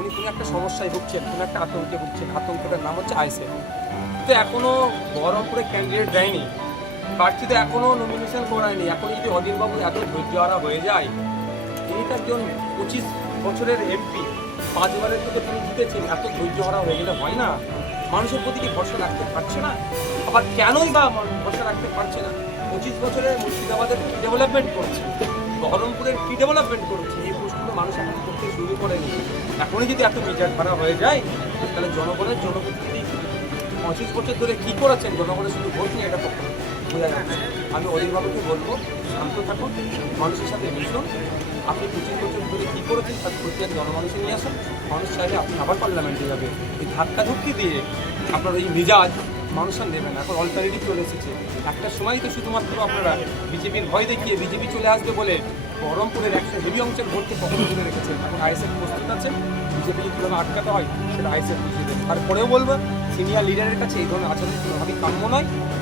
উনি কোনো একটা সমস্যায় ভুগছেন, কোনো একটা আতঙ্কে ভুগছেন, আতঙ্কটার নাম হচ্ছে আইএসএফ। তো এখনও বহরমপুরে ক্যান্ডিডেট দেয়নি, প্রার্থী তো এখনও নমিনেশন করায়নি। এখন যদি অধীরবাবু এত ধৈর্যহারা হয়ে যায়, তিনি তো একজন 25 বছরের এমপি, 5 বারের মতো তিনি জিতেছেন, এত ধৈর্যহারা হয়ে গেলে হয় না? মানুষের প্রতি কি ভরসা রাখতে পারছে না? আবার কেনই বা ভরসা রাখতে পারছে না? 25 বছরে মুর্শিদাবাদের কি ডেভেলপমেন্ট করছে, বহরমপুরের কি ডেভেলপমেন্ট করেছে, এই প্রশ্নগুলো মানুষ এখন করতে শুরু করেনি। এখনই যদি এত মেজাজ খারাপ হয়ে যায়, তাহলে জনগণের জনপ্রতিনিধি 25 বছর ধরে কী করেছেন, জনগণের শুধু ভোট নিয়ে এটা পক্ষে বোঝা যাচ্ছে। আমি অধীরবাবুকে বলবো, শান্ত থাকুন, মানুষের সাথে মিশুন। আপনি 25 বছর ধরে কী করেছেন তার প্রত্যেক জনমানুষে নিয়ে আসুন। মানুষ চাইলে আপনি আবার পার্লামেন্টে যাবে। এই ধাক্কাধুক্কি দিয়ে আপনার এই মেজাজ মানুষ আর নেবে না। এখন অল্টারনেটিভ চলে এসেছে। একটা সময় তো শুধুমাত্র আপনারা বিজেপির ভয় দেখিয়ে বিজেপি চলে আসবে বলে বহরমপুরের একটা হেভি অংশের ভোটকে পকেটে তুলে রেখেছেন। এখন আইএসএফ প্রস্তুত আছে, বিজেপি যদি কোনোভাবে আটকাতে হয় সেটা আইএসএফ বুঝিয়ে দেবে। তারপরেও বলবো, সিনিয়র লিডারের কাছে এই ধরনের আচরণ কোনোভাবেই কাম্য নয়।